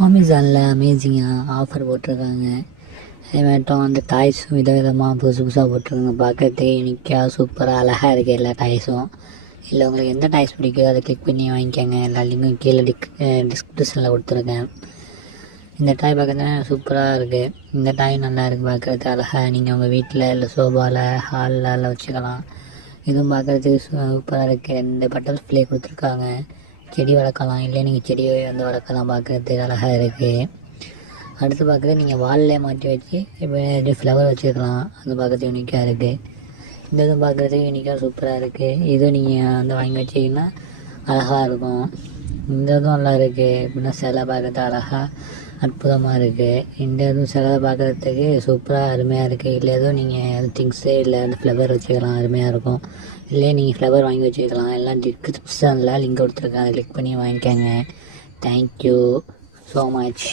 அமேசானில் அமேசிங்காக ஆஃபர் போட்டிருக்காங்க. அதேமாட்டம் அந்த டாய்ஸும் விதவிதமாக புதுசு புதுசாக போட்டிருக்காங்க. பார்க்குறதுக்கே யூனிக்காக சூப்பராக அழகாக இருக்குது எல்லா டாய்ஸும். இல்லை உங்களுக்கு எந்த டாய்ஸ் பிடிக்குதோ அதை கிளிக் பண்ணி வாங்கிக்கோங்க. எல்லா லிங்கும் கீழே டிஸ்கிரிப்ஷனில் கொடுத்துருக்கேன். இந்த டாய் பார்க்குறதுனா சூப்பராக இருக்குது. இந்த டாய் நல்லா இருக்குது பார்க்குறதுக்கு அழகாக. நீங்கள் உங்கள் வீட்டில் இல்லை சோஃபாவில் ஹாலில் எல்லாம் வச்சுக்கலாம். இதுவும் பார்க்குறதுக்கு சூப்பராக இருக்குது. 2 பட்டர்ஃப்ளை கொடுத்துருக்காங்க. செடி வளர்க்கலாம், இல்லை நீங்கள் செடியை வந்து வளர்க்கலாம். பார்க்குறதுக்கு அழகாக இருக்குது. அடுத்து பார்க்குறது நீங்கள் வால்லே மாட்டி வச்சு இப்போ இது ஃப்ளவர் வச்சுக்கலாம். அது பார்க்குறதுக்கு யூனிக்காக இருக்குது. இந்த இதுவும் பார்க்குறதுக்கு யூனிக்காக சூப்பராக இருக்குது. இதுவும் நீங்கள் வந்து வாங்கி வச்சிங்கன்னா அழகாக இருக்கும். இந்த இதுவும் நல்லா இருக்குது. எப்படின்னா சிலை பார்க்குறது அழகாக அற்புதமாக இருக்குது. இந்த இதுவும் சிலை பார்க்குறதுக்கு சூப்பராக அருமையாக இருக்குது. இல்லை எதுவும் நீங்கள் திங்ஸே இல்லை அந்த ஃப்ளவர் வச்சுக்கலாம், அருமையாக இருக்கும். இல்லை நீங்கள் ஃப்ளவர் வாங்கி வச்சுக்கலாம். எல்லாம் டிஸ்கிரிப்ஷனில் லிங்க் கொடுத்துருக்கேன். அதை கிளிக் பண்ணி வாங்கிக்கோங்க. Thank you so much.